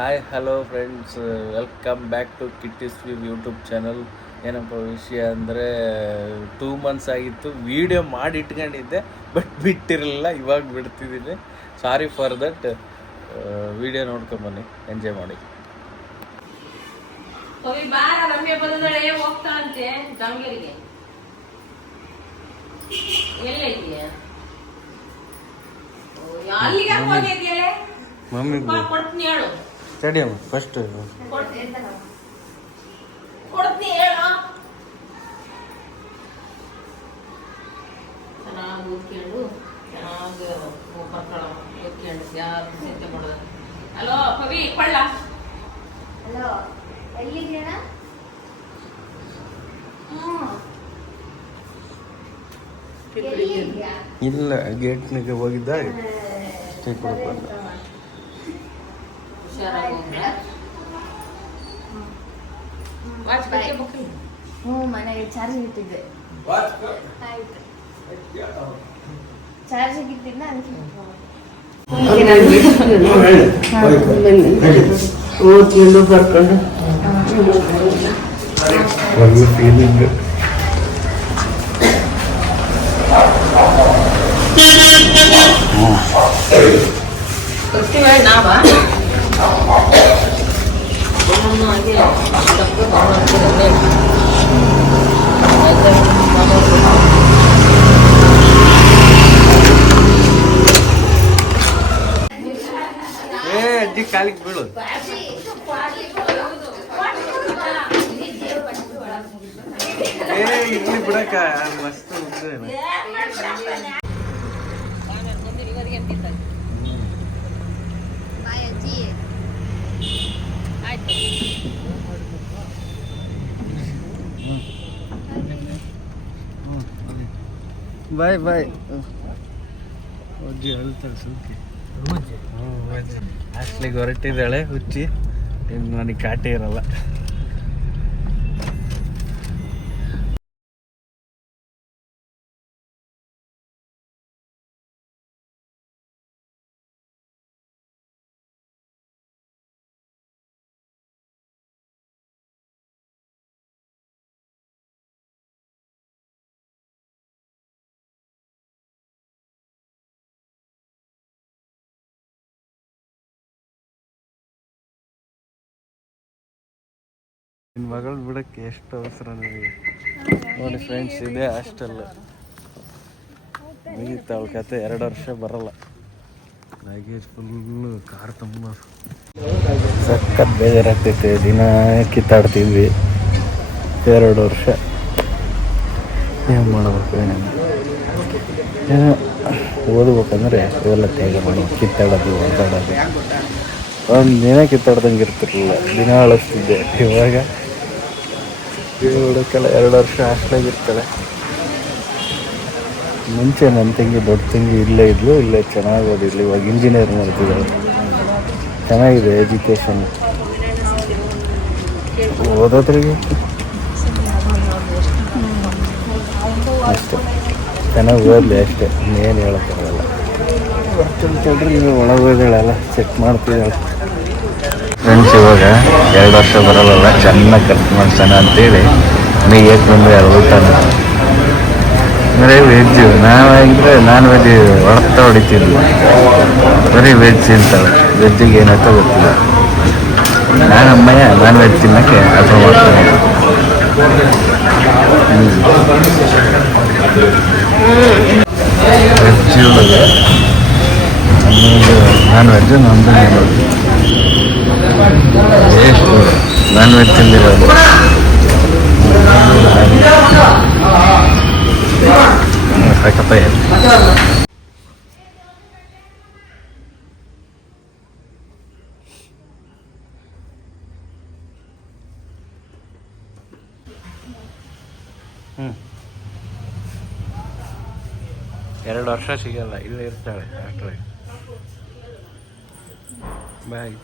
Hi hello friends welcome back to ಕಿಟ್ಟಿಸ್ view YouTube channel ಏನಪ್ಪ ವಿಷಯ ಅಂದರೆ ಟೂ ಮಂತ್ಸ್ ಆಗಿತ್ತು. ವಿಡಿಯೋ ಮಾಡಿ ಇಟ್ಕೊಂಡಿದ್ದೆ ಬಟ್ ಬಿಟ್ಟಿರಲಿಲ್ಲ ಇವಾಗ ಬಿಡ್ತಿದ್ದೀನಿ. ಸಾರಿ ಫಾರ್ ದಟ್ ವಿಡಿಯೋ ನೋಡ್ಕೊಂಬನ್ನಿ ಎಂಜಾಯ್ ಮಾಡಿ. ಮಮ್ಮಿ ಕೊಡ್ತೀನಿ ಹೇಳು. ಫಸ್ಟ್ ಚೆನ್ನಾಗಿ ಓದ್ಕೊಂಡು ಚೆನ್ನಾಗಿ ಬರ್ತಾಳ ಓದ್ಕೊಂಡು ಯಾರು ಚಿಂತೆ ಮಾಡೋದು? ಹಲೋ ಕೊಳ್ಳ. ಹಲೋ ಎಲ್ಲಿದ್ದೀರಾ ಇಲ್ಲ ಗೇಟ್ನಿಗೆ ಹೋಗಿದ್ದ. ಟೀ ಕುಡ್ಕೊಂಡು ಬಂದೆ. ಹ್ಞೂ ಮನೆಗೆ ಚಾರ್ಜಿಂಗ್ ಇಟ್ಟಿದ್ದೆ. ಆಯ್ತು ಚಾರ್ಜಿಂಗ್ ಇಟ್ಟಿದ್ದ ಓದ್ಕೊಂಡು ಬರ್ಕೊಂಡು ಫೀಲಿಂಗ್ ಬರ್ತೀವಿ ನಾವ? ಅಜ್ಜಿ ಕಾಲಿಗೆ ಬೀಳು ಏ ಇಲ್ಲಿ ಬಿಡಕ ಮಸ್ತ್ ಉದ್ದ ಬಾಯ್ ಅಜ್ಜಿ ಆಯ್ತು ಬಾಯ್ ಬಾಯ್. ಅಜ್ಜಿ ಹ್ಞೂ ಸುಲ್ಕಿ ಅಷ್ಟ್ಲಿಗೆ ಹೊರಟಿದ್ದಾಳೆ ಹುಚ್ಚಿ. ಇನ್ನು ನನಗೆ ಕಾಟೆ ಇರಲ್ಲ. ಮಗಳು ಬಿಡಕ್ಕೆ ಎಷ್ಟು ಅವಸರ ನನಗೆ? ನೋಡಿ ಫ್ರೆಂಡ್ಸ್ ಇದೆ ಹಾಸ್ಟೆಲ್ ಮುಗೀತು ಅವಳ ಕತೆ ಎರಡು ವರ್ಷ ಬರಲ್ಲ. ಲಗೇಜ್ ಫುಲ್ಲು ಕಾರ್ ತುಂಬ. ಸಖತ್ ಬೇಜಾರಾಗ್ತೈತೆ ದಿನ ಕಿತ್ತಾಡ್ತಿದ್ವಿ. ಎರಡು ವರ್ಷ. ಏನು ಮಾಡಬೇಕು ಏನೇನು ಏನೋ ಓದ್ಬೇಕಂದ್ರೆ ಇವೆಲ್ಲ ತೇಗ ಮಾಡಿ. ಕಿತ್ತಾಡೋದು ಓದಾಡೋದು ಒಂದು ದಿನ ಕಿತ್ತಾಡ್ದಂಗೆ ಇರ್ತಿರಲಿಲ್ಲ. ದಿನ ಅಳಿಸ್ತಿದ್ದೆ. ಇವಾಗ ಹುಡುಕೆಲ್ಲ ಎರಡು ವರ್ಷ ಹಾಸ್ಟೆಲಾಗಿರ್ತಾಳೆ ಮುಂಚೆ ನನ್ನ ತಂಗಿ ದೊಡ್ಡ ತಂಗಿ ಇಲ್ಲೇ ಇದ್ಲು ಇಲ್ಲೇ ಚೆನ್ನಾಗಿ ಓದಿರ್ಲಿ ಇವಾಗ ಇಂಜಿನಿಯರ್ ಮಾಡ್ತಿದ್ದಾಳೆ ಚೆನ್ನಾಗಿದೆ ಎಜುಕೇಷನ್ ಓದೋದ್ರಿಗೆ ಅಷ್ಟೇ. ಚೆನ್ನಾಗಿ ಓದಲಿ ಅಷ್ಟೇ ಇನ್ನೇನು ಹೇಳೋಕ್ಕಾಗಲ್ಲ. ನೀವು ಒಳಗೆ ಹೋದಾಳೆಲ್ಲ ಚೆಕ್ ಮಾಡ್ತಿದ್ದಾಳೆ ಫ್ರೆಂಡ್ಸ್ ಇವಾಗ ಎರಡು ವರ್ಷ ಬರಲ್ಲ. ಚೆನ್ನಾಗಿ ಕಟ್ ಮಾಡ್ಸೋಣ ಅಂತೇಳಿ ನೀ ಏಕೆ ಬಂದರೆ ಅದು ಊಟನ. ಬರೀ ವೆಜ್ ನಾವಾಗಿದ್ರೆ ನಾನ್ ವೆಜ್ ಹೊಡ್ತಾ ಹೊಡಿತಿದ್ವಿ. ಬರೀ ವೆಜ್ ತಿಂತಾಳೆ. ವೆಜ್ಜಿಗೆ ಏನಂತ ಗೊತ್ತಿಲ್ಲ. ನಾನು ಅಮ್ಮಯ್ಯ, ನಾನ್ ವೆಜ್ ತಿನ್ನೋಕ್ಕೆ ಅಥವಾ ಮಾಡ್ತಾನೆ ವೆಜ್ ನಾನ್ ವೆಜ್ ನಮ್ಮದು ಎಷ್ಟು ನಾನ್ ವೆಜ್ ತಿಂದಿರೋದು. ಸಖತ್ತ ಹ್ಞೂ ಎರಡು ವರ್ಷ ಸಿಗಲ್ಲ ಇಲ್ಲೇ ಇರ್ತಾಳೆ ಡಾಕ್ಟ್ರೆ ಬಾಯ್